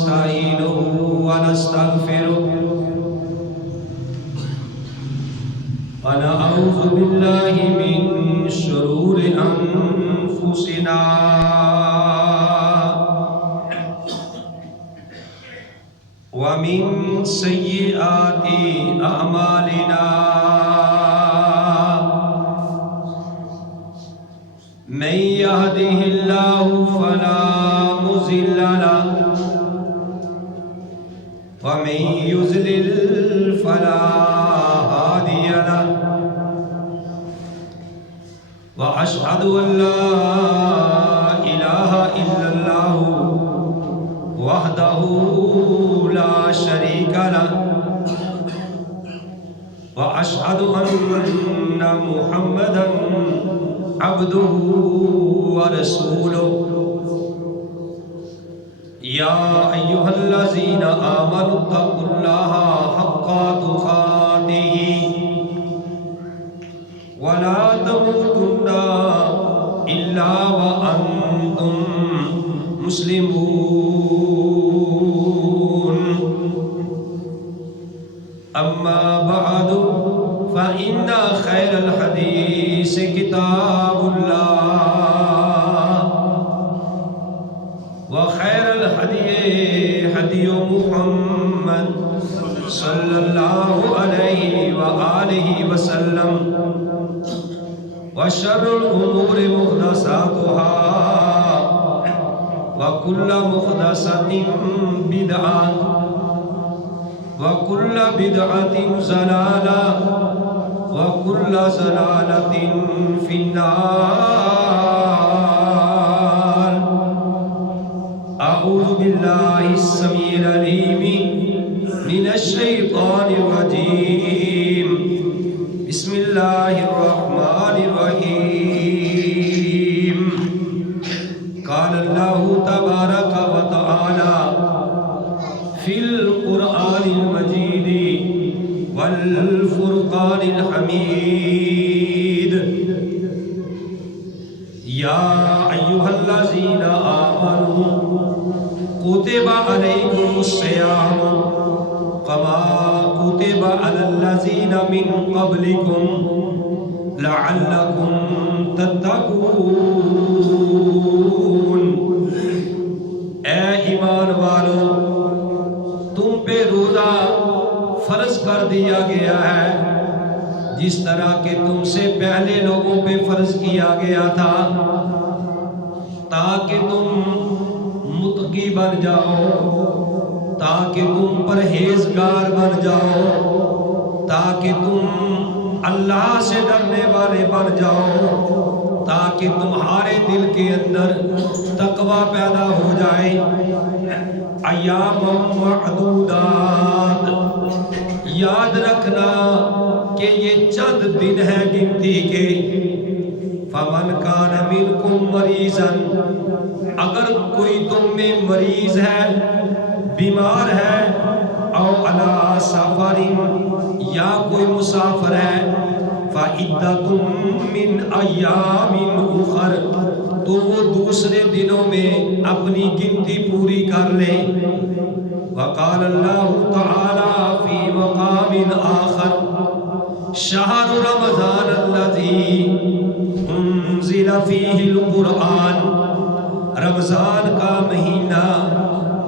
ونستعينه ونستغفره ونعوذ بالله من شرور أنفسنا ومن سيئات أعمالنا من يهده الله فلا مضل له ومن يضلل فلا هادي له وأشهد أن لا إله إلا الله وحده لا شريك له وأشهد أن محمدا عبده ورسوله يا أيها الذين آمنوا اتقوا الله حق تقاته ولا تموتن إلا وأنتم مسلمون أما بعد فإن خير الحديث كتاب الله وخير الهدي هدي محمد صلى الله عليه وآله وسلم وشر الأمور محدثاتها وكل محدثة بدعة وكل بدعة ضلالة وكل ضلالة في النار. أعوذ بالله السميع العليم من الشيطان الرجيم. بسم الله الرحمن الرحيم. قال الله تبارك وتعالى في القرآن المجيد والفرقان الحميد يا أيها الذين آمنوا كتب عليكم الصيام كما كتب على الذين من قبلكم لعلكم تتقون. اے ایمان والو، تم پہ روزہ فرض کر دیا گیا ہے جس طرح کہ تم سے پہلے لوگوں پہ فرض کیا گیا تھا، تاکہ تم متقی بن جاؤ، تاکہ تم پرہیزگار بن جاؤ، تاکہ تم اللہ سے ڈرنے والے بن جاؤ، تاکہ تمہارے دل کے اندر تقوی پیدا ہو جائے. ایام معدودات، یاد رکھنا کہ یہ چند دن ہے گنتی کے. فمن کان منکم مریضا، اگر کوئی تم میں مریض ہے، بیمار ہے، او علی سفر، یا کوئی مسافر ہے، فعدۃ من ایام اخر، تو وہ دوسرے دنوں میں اپنی گنتی پوری کر لے. وقال اللہ تعالی فی مقام آخر شہر رمضان الذی انزل فیہ القرآن، رمضان کا مہینہ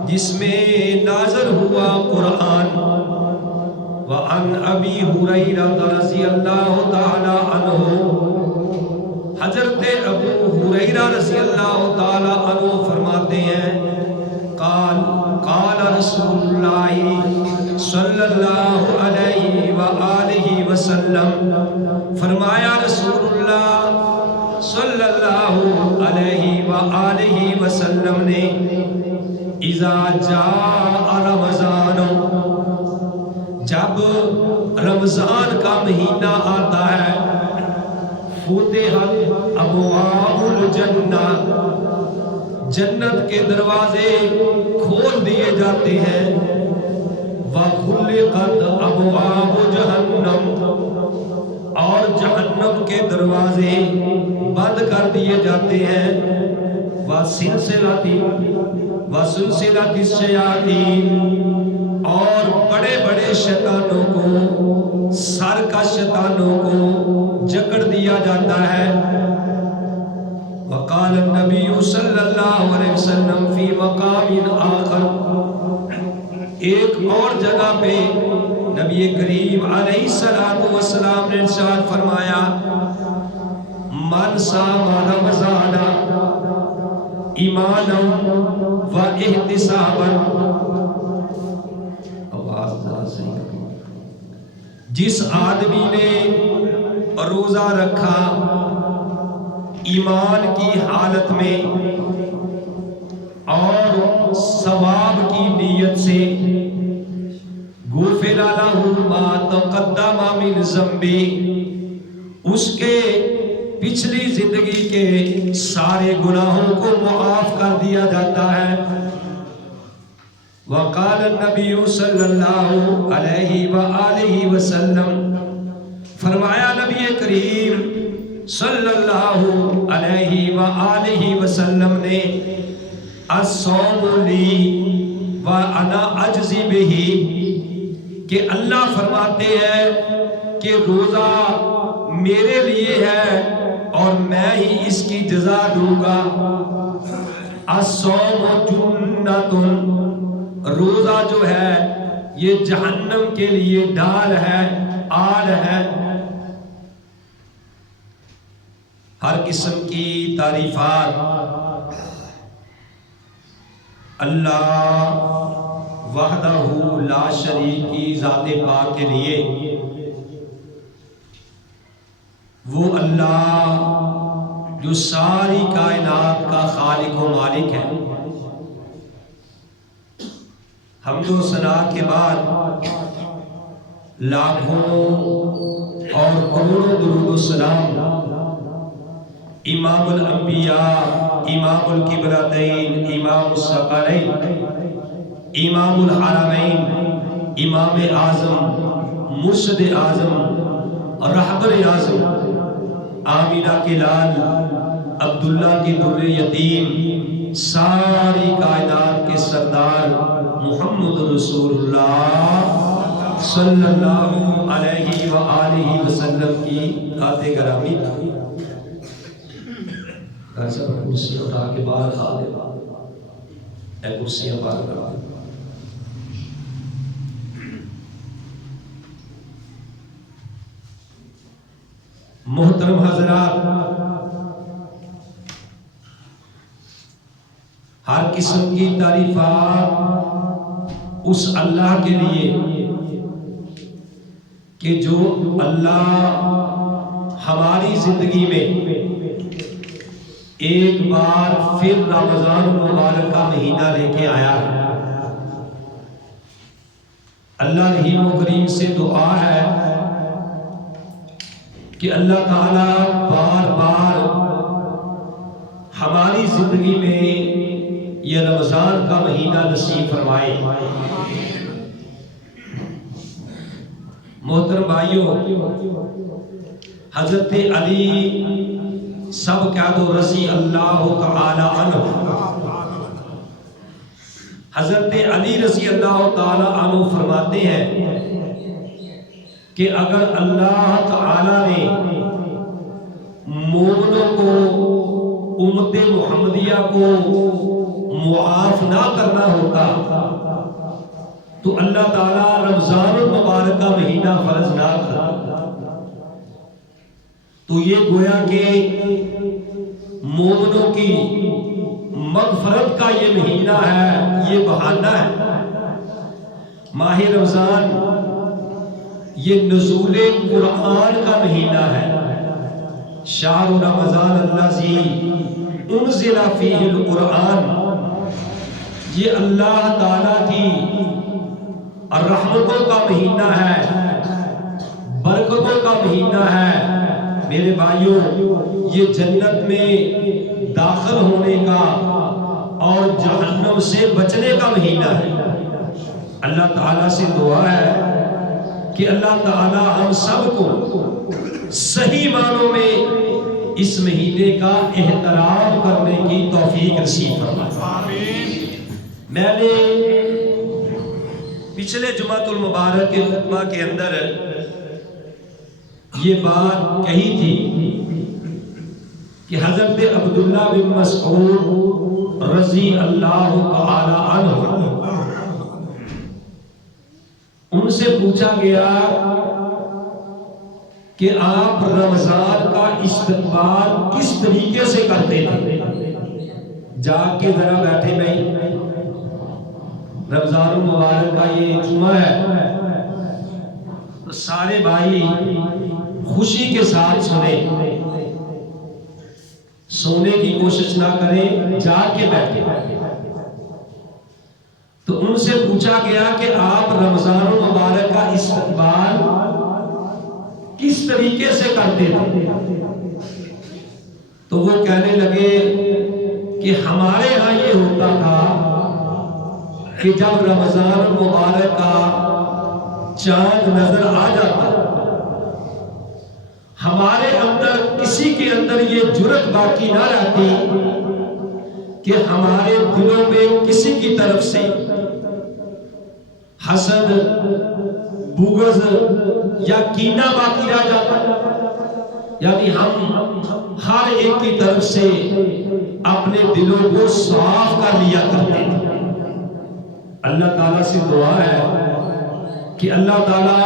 جس میں نازل ہوا قرآن. وعن ابی ہریرہ رضی اللہ تعالی عنہ، حضرت ابو ہریرہ رضی اللہ تعالی عنہ فرماتے ہیں قال رسول اللہ صلی اللہ علیہ وآلہ وسلم، فرمایا رسول اللہ صلی اللہ علیہ وآلہ وسلم نے اذا جاء رمضان، جب رمضان کا مہینہ آتا ہے، فتحت ابواب الجنہ، جنت کے دروازے کھول دیے جاتے ہیں. وَغُلِقَتْ أَبْوَابُ جَهَنَّمَ، اور جہنم کے دروازے بند کر دیے جاتے ہیں. وَسِلْسِلَةٍ وسلسلۃ الشیاطین، اور بڑے بڑے شیطانوں کو، سرکش شیطانوں کو جکڑ دیا جاتا ہے۔ وقال النبی صلی اللہ علیہ وسلم فی مقام آخر، ایک اور جگہ پہ نبی کریم علیہ السلام نے ارشاد فرمایا، من صام رمضان ایمانا و احتسابا، آواز ذرا صحیح کرو، جس آدمی نے روزہ رکھا ایمان کی حالت میں اور ثواب کی نیت سے، غفر لہ ما تقدم من ذنبہ، اس کے پچھلی زندگی کے سارے گناہوں کو معاف کر دیا جاتا ہے۔ وقال النبی صلی اللہ علیہ وآلہ وسلم، فرمایا نبی کریم صلی اللہ علیہ وآلہ وسلم نے، الصوم لی وانا اجزی بہ، کہ اللہ فرماتے ہیں کہ روزہ میرے لیے ہے اور میں ہی اس کی جزا دوں گا۔ الصوم جنۃ، روزہ جو ہے یہ جہنم کے لیے ڈال ہے، آڑ ہے۔ ہر قسم کی تعریفات اللہ وحدہ لا شریک کی ذات پاک کے لیے، وہ اللہ جو ساری کائنات کا خالق و مالک ہے۔ حمد و ثنا کے بعد لاکھوں اور کروڑوں درود و سلام امام الانبیاء، امام القبلتین، امام الثقلین، امام الحرمین، امام اعظم، مرشد اعظم، رہبر اعظم، آمینہ کے لال، عبداللہ کی در یتیم، ساری کائنات کے سردار محمد رسول اللہ صلی اللہ علیہ وآلہ وسلم کی ذات گرامی۔ گھر سے کرسی اٹھا کے باہر کھا دے، اے کرسیاں باہر کرا دے۔ محترم حضرات، ہر قسم کی تعریفات اس اللہ کے لیے کہ جو اللہ ہماری زندگی میں ایک بار پھر رمضان المبارک کا مہینہ لے کے آیا ہے۔ اللہ رحیم و کریم سے دعا ہے کہ اللہ تعالی بار بار ہماری زندگی میں یہ رمضان کا مہینہ نصیب فرمائے۔ محترم بھائیوں، حضرت علی سب کہہ دو رضی اللہ تعالی عنہ، حضرت علی رضی اللہ تعالی عنہ فرماتے ہیں کہ اگر اللہ تعالی نے مومنوں کو، امت محمدیہ کو معاف نہ کرنا ہوتا تو اللہ تعالیٰ رمضان المبارک کا مہینہ فرض نہ کرتا۔ تو یہ گویا کہ مومنوں کی مغفرت کا یہ مہینہ ہے، یہ بہانہ ہے۔ ماہ رمضان یہ نزول قرآن کا مہینہ ہے۔ شہر رمضان الذی انزل فیہ القرآن، یہ اللہ تعالیٰ کی رحمتوں کا مہینہ ہے، برکتوں کا مہینہ ہے۔ میرے بھائیوں، یہ جنت میں داخل ہونے کا اور جہنم سے بچنے کا مہینہ ہے۔ اللہ تعالیٰ سے دعا ہے کہ اللہ تعالیٰ ہم سب کو صحیح معنوں میں اس مہینے کا احترام کرنے کی توفیق نصیب فرمائے۔ میں نے پچھلے جمعۃ المبارک کے خطبہ کے اندر یہ بات کہی تھی کہ حضرت عبداللہ بن مسعود رضی اللہ تعالی عنہ ان سے پوچھا گیا کہ آپ رمضان کا استقبال کس طریقے سے کرتے تھے؟ جا کے ذرا بیٹھے نہیں، رمضان المبارک کا یہ جمعہ ہے تو سارے بھائی خوشی کے ساتھ سونے کی کوشش نہ کریں، جا کے بیٹھے۔ تو ان سے پوچھا گیا کہ آپ رمضان المبارک کا استقبال کس طریقے سے کرتے تھے؟ تو وہ کہنے لگے کہ ہمارے ہاں یہ ہوتا تھا کہ جب رمضان المبارک کا چاند نظر آ جاتا ہمارے اندر کسی کے اندر یہ جرأت باقی نہ رہتی کہ ہمارے دلوں میں کسی کی طرف سے حسد، بغض یا کینہ باقی رہ جاتا، یعنی ہم ہر ایک کی طرف سے اپنے دلوں کو صاف کر لیا کرتے ہیں۔ اللہ تعالیٰ سے دعا ہے کہ اللہ تعالیٰ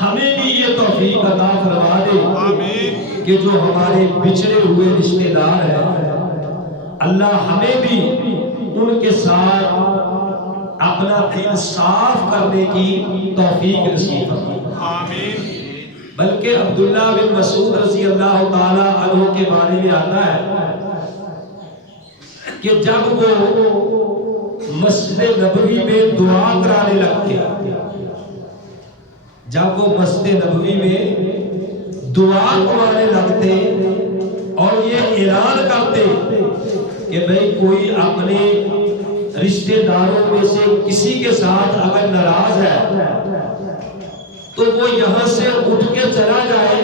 ہمیں بھی یہ توفیق عطا فرما دے کہ جو ہمارے بچھڑے ہوئے رشتہ دار ہیں اللہ ہمیں بھی ان کے ساتھ اپنا دل صاف کرنے کی توفیق نصیب فرمائے۔ بلکہ عبداللہ بن مسعود رضی اللہ تعالی عنہ کے بارے میں آتا ہے کہ جب وہ مسجد نبوی میں دعا کرانے لگتے، جب وہ مسجد نبوی میں دعا کرانے لگتے اور یہ اعلان کرتے کہ بھئی کوئی اپنے رشتہ داروں میں سے کسی کے ساتھ اگر ناراض ہے تو وہ یہاں سے اٹھ کے چلا جائے،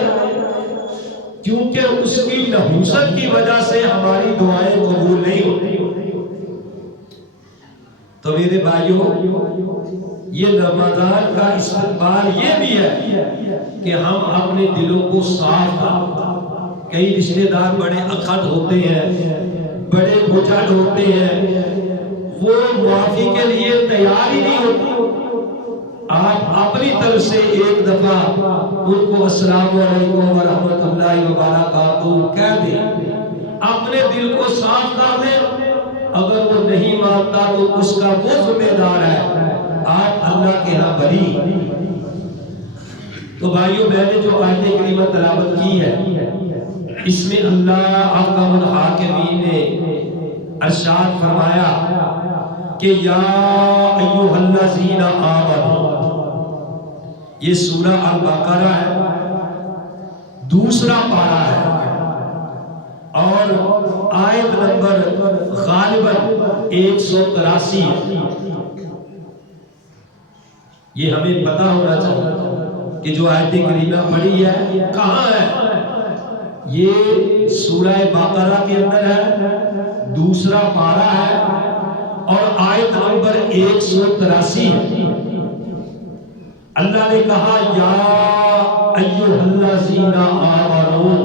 کیونکہ اس کی نحوست کی وجہ سے ہماری دعائیں قبول نہیں ہوتی۔ تو میرے بھائیوں، یہ رمضان کا استقبال یہ بھی ہے کہ ہم اپنے دلوں کو صاف کریں۔ کئی رشتہ دار بڑے اکھٹ ہوتے ہیں، بڑے بجھڑ ہوتے ہیں، وہ معافی کے لیے تیار ہی نہیں ہوتے۔ آپ اپنی طرف سے ایک دفعہ ان کو السلام علیکم ورحمۃ اللہ وبرکاتہ کہہ دیں، اپنے دل کو صاف کر دیں۔ اگر وہ نہیں مانتا تو اس کا وہ ذمہ دار ہے، آپ اللہ کے ہاں بری۔ تو بھائیوں، میں نے جو آیت کریمہ تلاوت کی ہے اس میں اللہ احکم الحاکمین نے ارشاد فرمایا کہ یا ایھا الذین آمنوا، یہ سورہ البقرہ ہے، دوسرا پارہ ہے اور آیت نمبر غالباً 183۔ یہ ہمیں پتہ ہونا چاہیے کہ جو آیت کریمہ پڑھی ہے کہاں ہے۔ یہ سورہ بقرہ کے اندر ہے، دوسرا پارہ ہے اور آیت نمبر 183 ہے۔ اللہ نے کہا یا ایھا الذین آمنوا،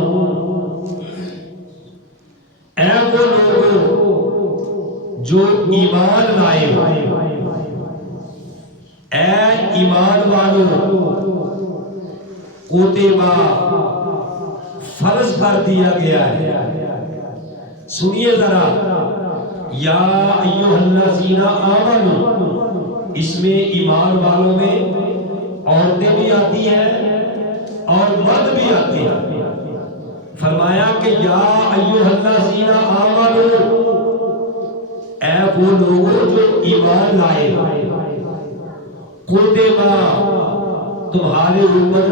اے وہ لوگوں جو ایمان لائے ہو، اے ایمان والوں، کتبہ فرض کر دیا گیا ہے۔ سنیے ذرا، یا ایھا الذین آمنوا، اس میں ایمان والوں میں عورتیں بھی آتی ہیں اور مرد بھی آتے ہیں۔ فرمایا کہ یا ایھا الذین آمنوا، اے وہ لوگوں جو ایمان لائے، کتبہ تمہارے اوپر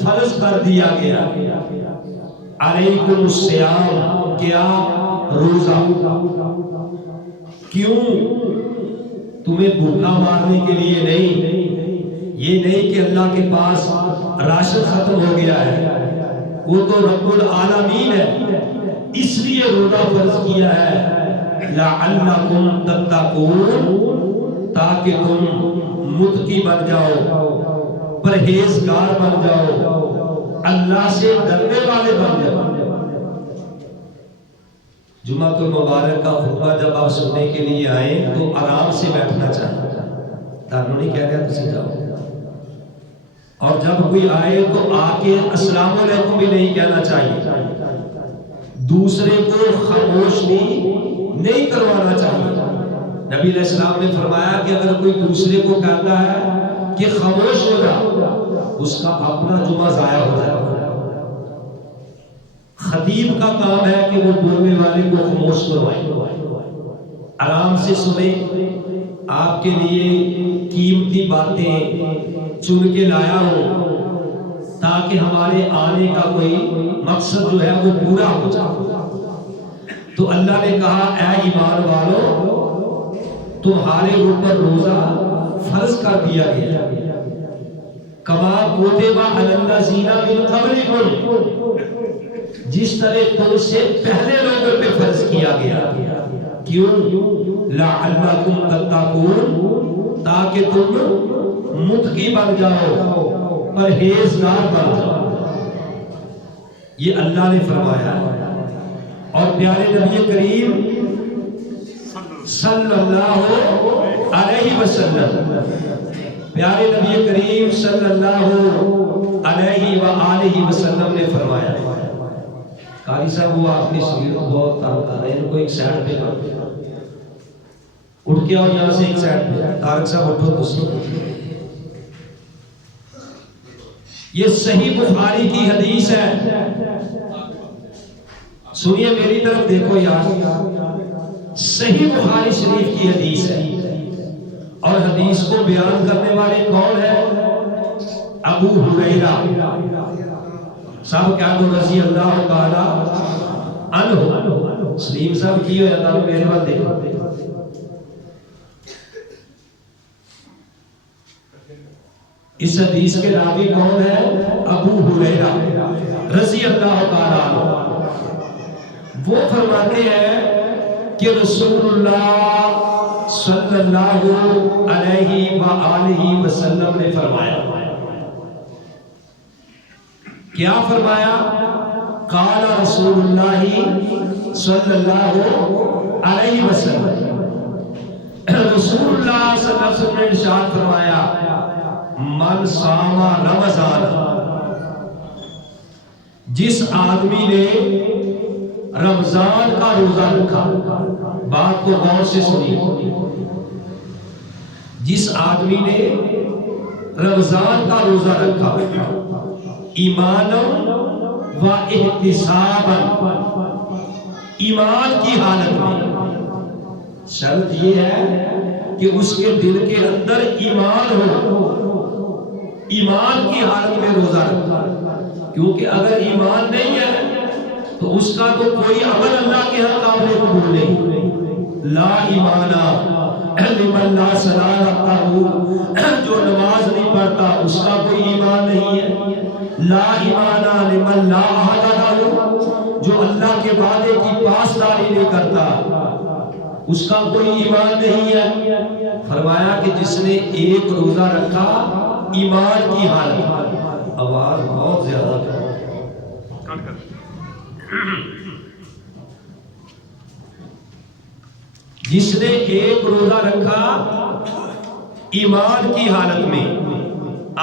فرض کر دیا گیا، علیکم الصیام، کیا؟ روزہ۔ کیوں؟ تمہیں بھوکا مارنے کے لیے نہیں، یہ نہیں کہ اللہ کے پاس راشن ختم ہو گیا ہے، وہ تو رب العالمین ہے، اس لیے روزہ فرض کیا ہے لعلکم تتقون، تاکہ تم متقی بن جاؤ، پرہیزگار بن جاؤ، اللہ سے ڈرنے والے بن جاؤ۔ جمعہ المبارک کا خطبہ جب آپ سننے کے لیے آئیں تو آرام سے بیٹھنا چاہیے، تانوں نہیں کہہ رہا تسی جاؤ، اور جب کوئی آئے تو آ کے السلام علیکم بھی نہیں کہنا چاہیے، دوسرے کو خاموش نہیں کروانا چاہیے۔ نبی علیہ السلام نے فرمایا کہ اگر کوئی دوسرے کو کہتا ہے کہ خاموش ہو جا، اس کا اپنا جمعہ ضائع ہو جائے گا۔ خطیب کا کام ہے کہ وہ بولنے والے کو خاموش کروائے، آرام سے سنے، آپ کے لیے قیمتی باتیں چن کے لایا ہوں تاکہ ہمارے آنے کا کوئی مقصد جو ہے وہ پورا ہو جائے۔ تو اللہ نے کہا اے ایمان والو، تمہارے اوپر روزہ فرض کر دیا گیا، کما کتب علی الذین من قبلکم، جس طرح تم سے پہلے لوگوں پہ فرض کیا گیا۔ کیوں؟ لعلکم تتقون، تاکہ تم متقی بن جاؤ، پرہیزگار بن جاؤ۔ یہ اللہ نے فرمایا، اور پیارے نبی کریم صلی اللہ علیہ وسلم، پیارے نبی کریم صلی اللہ علیہ وآلہ وسلم نے فرمایا۔ قاری صاحب وہ آپ کی شریر کو بہت تنگ کر رہے ہیں، ان کو ایک سائڈ پہ کر دیں، اٹھ کے آؤ یہاں سے ایک سائڈ پہ، طارق صاحب اٹھو دوسری۔ یہ صحیح بخاری کی حدیث ہے، سنیے میری طرف دیکھو یار، صحیح بخاری شریف کی حدیث ہے، اور حدیث کو بیان کرنے والے کون ہیں؟ ابو ہریرہ صاحب کیا تو رضی اللہ تعالی عنہ۔ سلیم صاحب کی ہویا تھا میرے بات دیکھو، اس حدیث کے راوی کون ہے؟ ابو ہریرہ رضی اللہ تعالی عنہ۔ وہ فرماتے ہیں کہ رسول اللہ صلی اللہ علیہ وآلہ وسلم نے فرمایا، کیا فرمایا؟ قال رسول اللہ صلی اللہ علیہ وسلم، رسول اللہ صلی اللہ علیہ وسلم نے ارشاد فرمایا، من صام رمضان، جس آدمی نے رمضان کا روزہ رکھا، بات کو غور سے سنی، جس آدمی نے رمضان کا روزہ رکھا، ایمان و احتسابا، ایمان کی حالت میں، شرط یہ ہے کہ اس کے دل کے اندر ایمان ہو، ایمان کی حالت میں روزہ رکھا، کیونکہ اگر ایمان نہیں ہے تو اس کا تو کوئی عمل اللہ کے ہاں قابل قبول نہیں۔ لا ایمان لمن لا صلاۃ لہ، جو نماز نہیں پڑھتا اس کا کوئی ایمان نہیں ہے۔ لا ایمان لمن لا عہد لہ، جو اللہ کے وعدے کی پاسداری نہیں کرتا اس کا کوئی ایمان نہیں ہے۔ فرمایا کہ جس نے ایک روزہ رکھا ایمان کی حالت، آواز بہت زیادہ ہے، جس نے ایک روزہ رکھا ایمان کی حالت میں،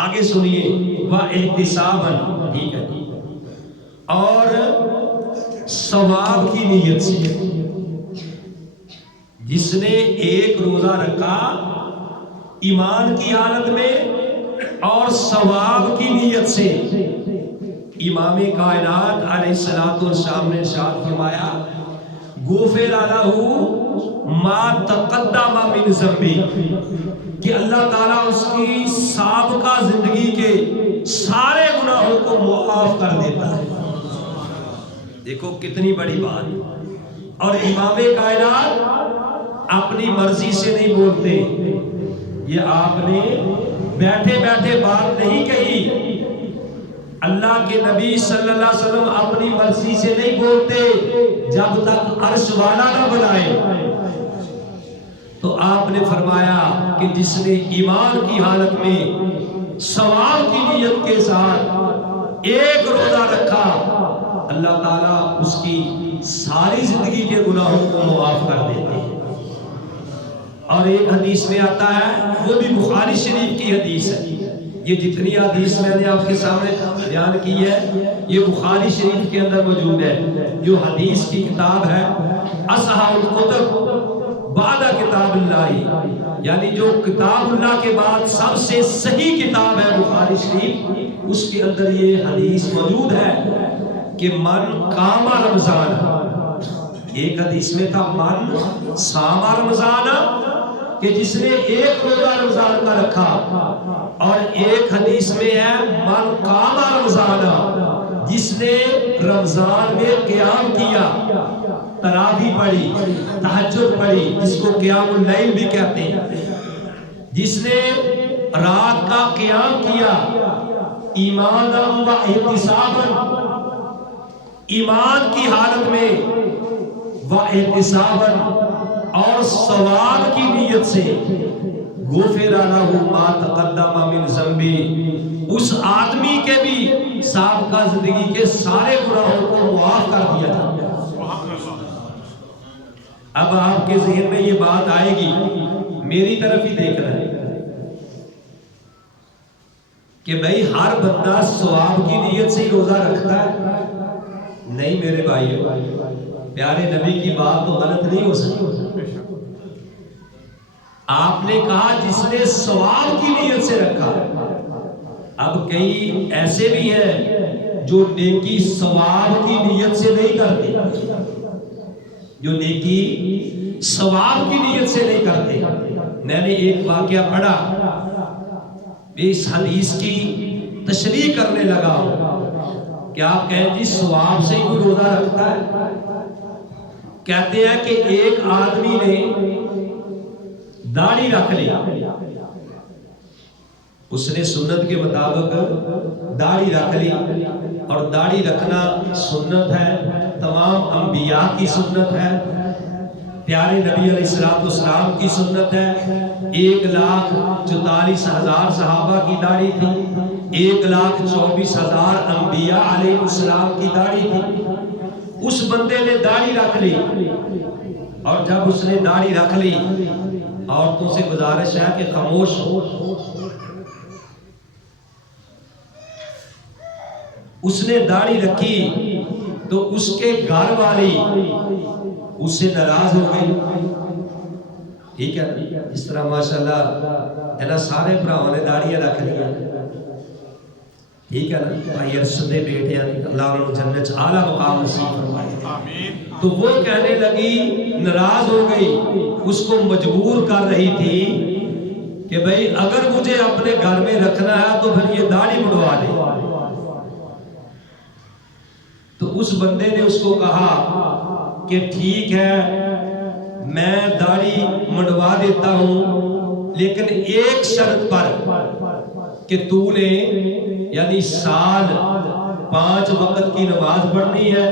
آگے سنیے، وَاحْتِسَابًا، ٹھیک ہے، اور ثواب کی نیت سے، جس نے ایک روزہ رکھا ایمان کی حالت میں اور ثواب کی نیت سے، امام کائنات علیہ الصلوۃ والسلام نے ارشاد فرمایا، غفر لہ ما تقدم من ذنبہ، کہ اللہ تعالیٰ اس کی سابقہ زندگی کے سارے گناہوں کو معاف کر دیتا ہے۔ دیکھو کتنی بڑی بات، اور امام کائنات اپنی مرضی سے نہیں بولتے، یہ آپ نے بیٹھے بیٹھے بات نہیں کہی، اللہ کے نبی صلی اللہ علیہ وسلم اپنی مرضی سے نہیں بولتے جب تک عرش والا نہ بلائے۔ تو آپ نے فرمایا کہ جس نے ایمان کی حالت میں ثواب کی نیت کے ساتھ ایک روزہ رکھا، اللہ تعالیٰ اس کی ساری زندگی کے گناہوں کو معاف کر دیتے ہیں۔ اور ایک حدیث میں آتا ہے، وہ بھی بخاری شریف کی حدیث ہے۔ یہ جتنی حدیث میں نے آپ کے سامنے بیان کی ہے یہ بخاری شریف کے اندر موجود ہے، جو حدیث کی کتاب ہے اصحاب الکتب بعد کتاب اللہ، یعنی جو کتاب اللہ کے بعد سب سے صحیح کتاب ہے بخاری شریف، اس کے اندر یہ حدیث موجود ہے کہ من قام رمضان، ایک حدیث میں تھا من صام رمضان، کہ جس نے ایک روزہ رمضان کا رکھا، اور ایک حدیث میں ہے من قام رمضان، جس نے رمضان میں قیام کیا، تراویح پڑھی، تہجد پڑھی، جس کو قیام اللیل بھی کہتے ہیں، جس نے رات کا قیام کیا ایمانا و احتسابا، ایمان کی حالت میں و احتسابا، اور ثواب کی نیت سے، غفر لہ ما تقدم من ذنبہ، اس آدمی کے بھی سابقہ زندگی کے سارے گناہوں کو معاف کر دیا جاتا ہے۔ اب آپ کے ذہن میں یہ بات آئے گی، میری طرف ہی دیکھ رہے ہیں کہ بھئی ہر بندہ ثواب کی نیت سے ہی روزہ رکھتا ہے؟ نہیں میرے بھائیو، پیارے نبی کی بات تو غلط نہیں ہو سکتی۔ آپ نے کہا جس نے ثواب کی نیت سے رکھا۔ اب کئی ایسے بھی ہیں جو نیکی ثواب کی نیت سے نہیں کرتے، جو نیکی ثواب کی نیت سے نہیں کرتے۔ میں نے ایک واقعہ پڑھا، اس حدیث کی تشریح کرنے لگا ہوں کہ آپ کہیں جی ثواب سے ہی کوئی روزہ رکھتا ہے؟ کہتے ہیں کہ ایک آدمی نے داڑھی رکھ لی، اس نے سنت کے مطابق داڑھی رکھ لی، اور داڑھی رکھنا سنت ہے، تمام انبیاء کی سنت ہے، پیارے نبی علیہ السلام کی سنت ہے۔ 1,44,000 صحابہ کی داڑھی تھی، 1,24,000 انبیاء علیہ السلام کی داڑھی تھی۔ اس بندے نے داڑھی رکھ لی، اور جب اس نے داڑھی رکھ لی، عورتوں سے گزارش ہے کہ خاموش ہو، اس نے داڑھی رکھی تو اس کے گھر والی اس سے ناراض ہو گئی۔ ٹھیک ہے، اس طرح ماشاءاللہ اینا سارے بھراؤں نے داڑیاں رکھ لیا، ٹھیک ہے نا، بھائی ارشد دے بیٹے ہیں، اللہ انہوں جنت اعلیٰ مقام نصیب فرمائے۔ تو وہ کہنے لگی، ناراض ہو گئی، اس کو مجبور کر رہی تھی کہ بھئی اگر مجھے اپنے گھر میں رکھنا ہے تو پھر یہ داڑھی مڑوا دے۔ تو اس بندے نے اس کو کہا کہ ٹھیک ہے میں داڑھی منڈوا دیتا ہوں، لیکن ایک شرط پر کہ تو نے یعنی سال 5 وقت کی نماز پڑھنی ہے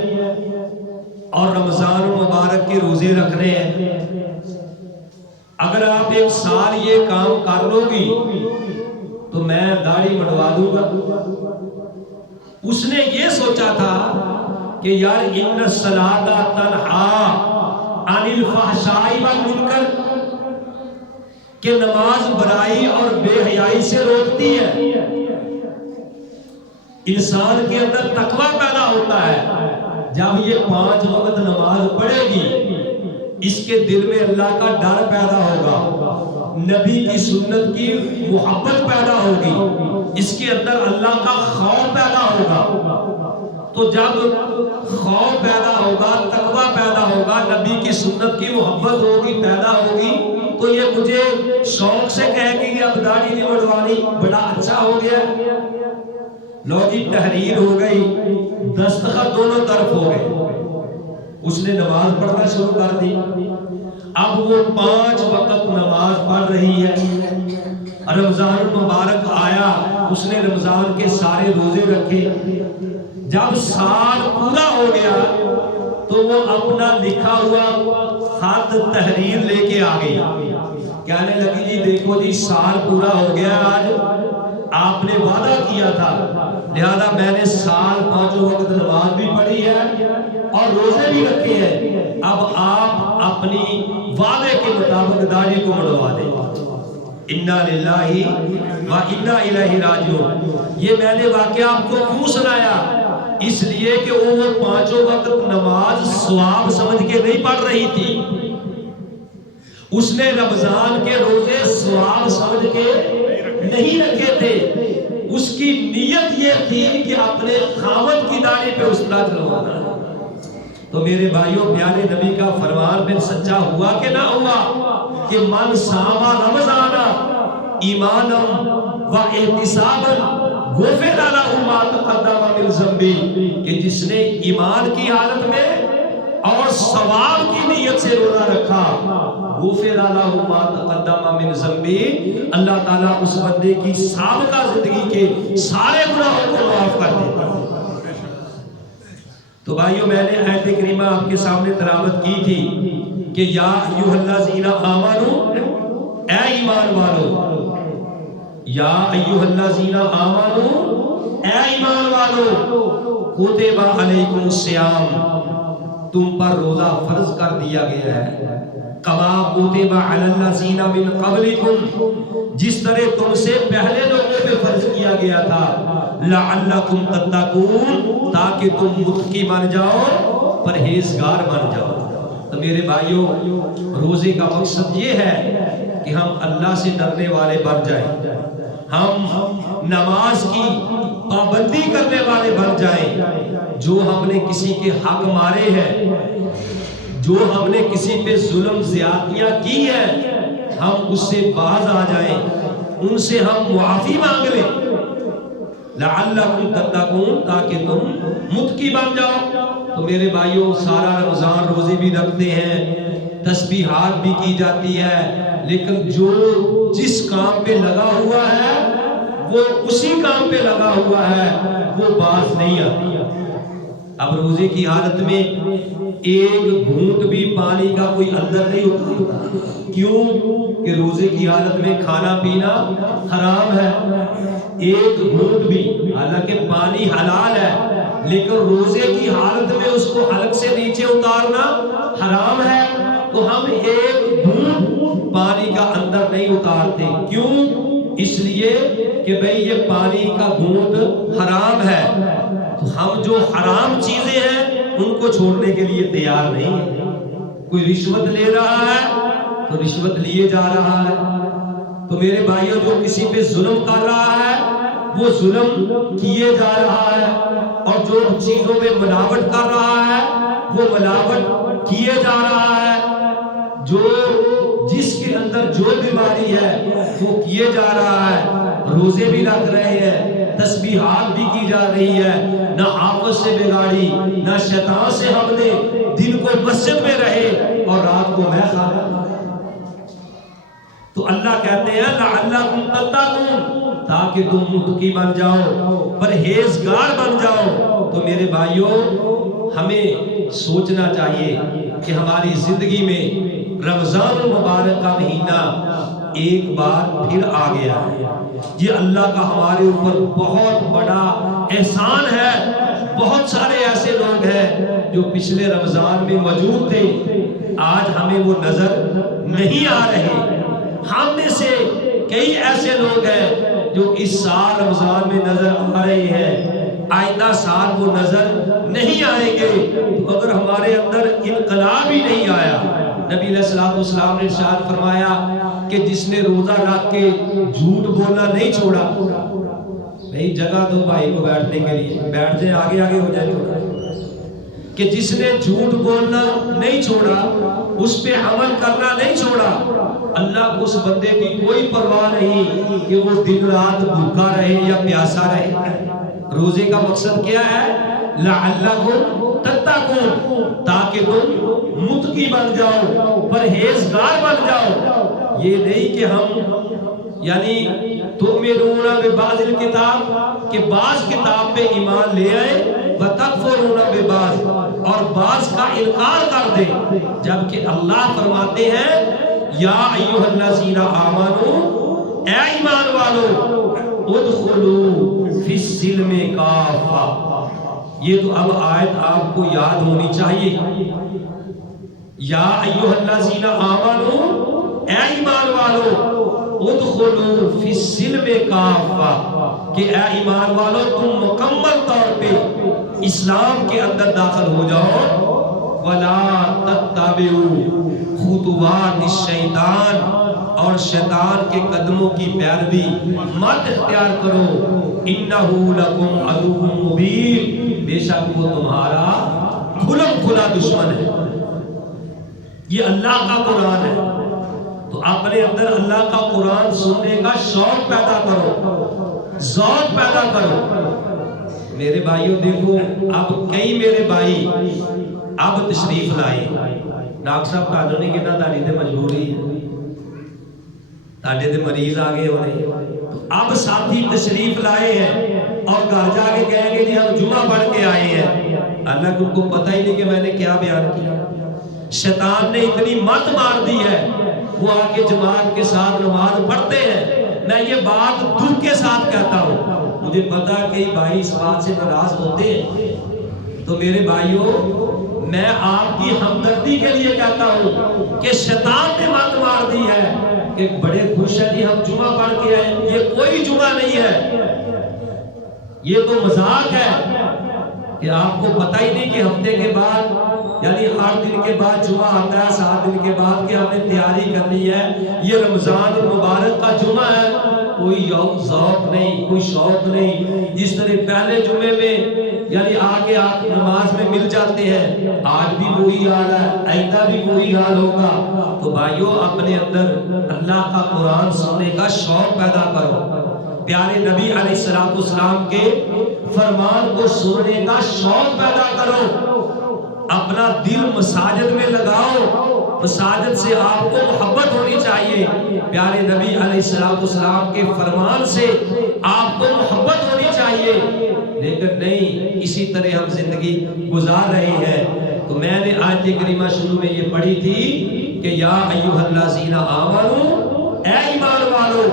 اور رمضان المبارک کے روزے رکھنے ہیں۔ اگر آپ 1 سال یہ کام کر لو گی تو میں داڑھی منڈوا دوں گا۔ اس نے یہ سوچا تھا کہ یار ان الصلاۃ تنہا عن الفحشاء والمنکر، کہ نماز برائی اور بے حیائی سے روکتی ہے، انسان کے اندر تقوی پیدا ہوتا ہے جب یہ 5 وقت نماز پڑھے گی، اس کے دل میں اللہ کا ڈر پیدا ہوگا، نبی کی سنت کی محبت پیدا ہوگی، اس کے اندر اللہ کا خوف پیدا ہوگا۔ تو جب خوف پیدا ہوگا، تقوی پیدا ہوگا، نبی کی سنت کی محبت ہوگی، پیدا ہوگی، تو یہ مجھے شوق سے کہے گی کہ اب داڑھی نہیں منڈوانی، بڑا اچھا ہو گیا۔ لو جی تحریر ہو گئی، دستخط دونوں طرف ہو گئے، اس نے نماز پڑھنا شروع کر دی۔ اب وہ 5 وقت نماز پڑھ رہی ہے، رمضان المبارک آیا، اس نے رمضان کے سارے روزے رکھے. جب سال پورا ہو گیا تو وہ اپنا لکھا ہوا خط تحریر لے کے آ گئی. کہنے لگی جی دیکھو جی سال پورا ہو گیا، آج آپ نے وعدہ کیا تھا، لہذا میں نے سال 5 وقت نماز بھی پڑھی ہے اور روزے بھی رکھے ہیں، اب آپ اپنی وعدے کے مطابق داڑھی کو مڑوا دیں. انا للہ و انا الیہ راجعون. یہ میں نے واقعہ آپ کو کیوں سنایا؟ اس لیے کہ وہ 5 وقت نماز ثواب سمجھ کے نہیں پڑھ رہی تھی، اس نے رمضان کے روزے ثواب سمجھ کے نہیں رکھے تھے. اس کی نیت یہ تھی کہ اپنے خاوند کی داڑھی پہ اسطرا چلوانا. تو میرے بھائیوں، پیارے نبی کا فرمان پھر سچا ہوا کہ نہ ہوا کہ من صام رمضان ایمانا و احتسابا غفر لہ ما تقدم من ذنبہ، کہ جس نے ایمان کی حالت میں اور ثواب کی نیت سے روزہ رکھا، غفر لہ ما تقدم من ذنبہ، اللہ تعالیٰ اس بندے کی سابقہ زندگی کے سارے گناہوں کو معاف کر دیتا ہے. تو بھائیوں، میں نے آیت کریمہ آپ کے سامنے تلاوت کی تھی کہ یا ایھا الذین آمنوا، اے ایمان والو، یا ایھا الذین آمنوا، اے ایمان والو، کتب علیکم الصیام، تم پر روزہ فرض کر دیا گیا ہے، کما کتب علی الذین من قبلکم، جس طرح تم سے پہلے لوگوں پہ فرض کیا گیا تھا، لعلکم تتقون، تاکہ تم متقی بن جاؤ، پرہیزگار بن جاؤ. تو میرے بھائیوں، روزے کا مقصد یہ ہے کہ ہم اللہ سے ڈرنے والے بن جائیں، ہم نماز کی پابندی کرنے والے بن جائیں. جو ہم نے کسی کے حق مارے ہیں، جو ہم نے کسی پہ ظلم زیادتیاں کی ہیں، ہم اس سے باز آ جائیں، ان سے ہم معافی مانگ لیں. لعلکم تتقون، تاکہ تم متقی بن جاؤ. تو میرے بھائیوں، سارا رمضان روزے بھی رکھتے ہیں، تسبیحات بھی کی جاتی ہے، لیکن جو جس کام پہ لگا ہوا ہے وہ اسی کام پہ لگا ہوا ہے، وہ باز نہیں آتی. اب روزے کی حالت میں ایک گھونٹ بھی پانی کا کوئی اندر نہیں اتارتا. کیوں؟ کہ روزے کی حالت میں کھانا پینا حرام ہے. ایک گھونٹ بھی، حالانکہ پانی حلال ہے، لیکن روزے کی حالت میں اس کو حلق سے نیچے اتارنا حرام ہے. تو ہم ایک گھونٹ پانی کا اندر نہیں اتارتے. کیوں؟ اس لیے کہ بھئی یہ پانی کا گھونٹ حرام ہے. تو ہم جو حرام چیزیں ہیں ان کو چھوڑنے کے لیے تیار نہیں ہیں. کوئی رشوت لے رہا ہے تو رشوت لیے جا رہا ہے. تو میرے بھائیوں، جو کسی پہ ظلم کر رہا ہے وہ ظلم کیے جا رہا ہے، اور جو چیزوں میں ملاوٹ کر رہا ہے وہ ملاوٹ کیے جا رہا ہے. جو جس کے اندر جو بیماری ہے وہ کیے جا رہا ہے. روزے بھی رکھ رہے ہیں، تسبیحات بھی کی جا رہی ہے، نہ آپس سے بگاڑی، نہ شیطان سے ہم نے دن کو مسجد میں رہے اور رات کو میں کھانا. تو اللہ کہتے ہیں لعلکم تتقون، تاکہ تم متقی بن جاؤ، پرہیزگار بن جاؤ. تو میرے بھائیوں، ہمیں سوچنا چاہیے کہ ہماری زندگی میں رمضان المبارک کا مہینہ ایک بار پھر آ گیا ہے. یہ اللہ کا ہمارے اوپر بہت بڑا احسان ہے. بہت سارے ایسے لوگ ہیں جو پچھلے رمضان میں موجود تھے، آج ہمیں وہ نظر نہیں آ رہے. ہم میں سے کئی ایسے لوگ ہیں جو اس سال رمضان میں نظر آ رہے ہیں، آئندہ سال وہ نظر نہیں آئیں گے. تو اگر ہمارے اندر انقلاب ہی نہیں آیا، نبی علیہ السلام نے ارشاد فرمایا کہ جس نے روزہ رکھ کے جھوٹ بولنا نہیں چھوڑا، بھئی جگہ دو بھائی کو بیٹھنے کے لیے، بیٹھ جائیں، آگے آگے ہو جائے تھوڑا، کہ جس نے جھوٹ بولنا نہیں چھوڑا، اس پہ عمل کرنا نہیں چھوڑا، اللہ کو اس بندے کی کوئی پرواہ نہیں کہ وہ دن رات بھوکا رہے یا پیاسا رہے. روزے کا مقصد کیا ہے؟ لعلکم تتقون، تاکہ تم متقی بن جاؤ، پرہیزگار بن جاؤ. یہ نہیں کہ ہم یعنی تؤمنون ببعض الکتاب کہ بعض کتاب پہ ایمان لے آئے وتکفرون ببعض اور بعض کا انکار کر دے، جبکہ اللہ فرماتے ہیں یا ایھا الذین آمنو اے ایمان والو ادخلوا فی السلم کافہ۔ یہ تو اب آیت آپ کو یاد ہونی چاہیے، یا ایھا الذین آمنو اے ایمان والو ادخلوا فی السلم کافہ کہ اے ایمان والو تم مکمل طور پہ اسلام کے اندر داخل ہو جاؤ، ولا تتبعوا خطوات الشیطان اور شیطان کے قدموں کی پیروی مت اختیار کرو، انہ لکم عدو مبین بے شک وہ تمہارا کھلم کھلا دشمن ہے۔ یہ اللہ کا قرآن ہے، تو اپنے اندر اللہ کا قرآن سننے کا شوق پیدا کرو، ذوق پیدا کرو۔ میرے بھائیوں دیکھو اب کئی میرے بھائی اب تشریف لائے، ڈاکٹر صاحب تانوں نہیں کہنا تاڑی تے مجبوری ہے، تاڑے تے مریض آگے ہونے، اب ساتھی تشریف لائے ہیں اور گھر جا کے کہیں گے جی ہم جمعہ پڑھ کے آئے ہیں، اللہ کو پتہ ہی نہیں کہ میں نے کیا بیان کیا۔ شیطان نے اتنی مت مار دی ہے، وہ آ کے جماعت کے ساتھ نماز پڑھتے ہیں۔ میں یہ بات دکھ کے ساتھ کہتا ہوں، مجھے پتا کہ بھائی اس بات سے ناراض ہوتے ہیں، تو میرے بھائیوں میں آپ کی ہمدردی کے لیے کہتا ہوں کہ شیطان نے مت مار دی ہے کہ بڑے خوش ہیں جی ہم جمعہ پڑھ کے آئے، یہ کوئی جمعہ نہیں ہے، یہ تو مذاق ہے کہ آپ کو پتہ ہی نہیں کہ ہفتے کے بعد یعنی 8 دن کے بعد جمعہ آتا ہے، 7 دن کے بعد کہ ہم نے تیاری کرنی ہے، یہ رمضان المبارک کا جمعہ ہے، کوئی ذوق نہیں، کوئی شوق نہیں۔ جس طرح پہلے جمعے میں یعنی آگے آپ نماز میں مل جاتے ہیں، آج بھی وہی حال ہے، آئندہ بھی وہی حال ہوگا۔ تو بھائیوں اپنے اندر اللہ کا قرآن سننے کا شوق پیدا کرو، پیارے نبی علیہ السلام کے فرمان کو سننے کا شوق پیدا کرو، اپنا دل مساجد میں لگاؤ، مساجد سے آپ کو محبت ہونی چاہیے، پیارے نبی علیہ السلام کے فرمان سے آپ کو محبت ہونی چاہیے، لیکن نہیں اسی طرح ہم زندگی گزار رہے ہیں۔ تو میں نے آیت کریمہ شروع میں یہ پڑھی تھی کہ یا ایھا الذین آمنو اے ایمان والو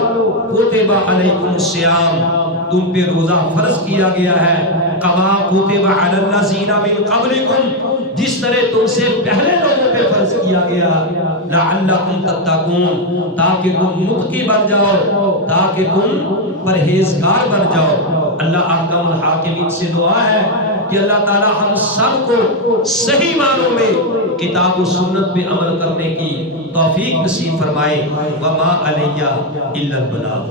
کتب علیکم الصیام تم پہ روزہ فرض کیا گیا ہے، کما کتب علی الذین من قبلکم جس طرح تم سے پہلے لوگوں پہ فرض کیا گیا، لعلکم تتقون تاکہ تم متقی بن جاؤ، تاکہ تم پرہیزگار بن جاؤ۔ اللہ احکم الحاکمین سے دعا ہے کہ اللہ تعالی ہم سب کو صحیح معنوں میں کتاب و سنت پہ عمل کرنے کی توفیق نصیب فرمائے۔ وما علیہ الا البلاغ۔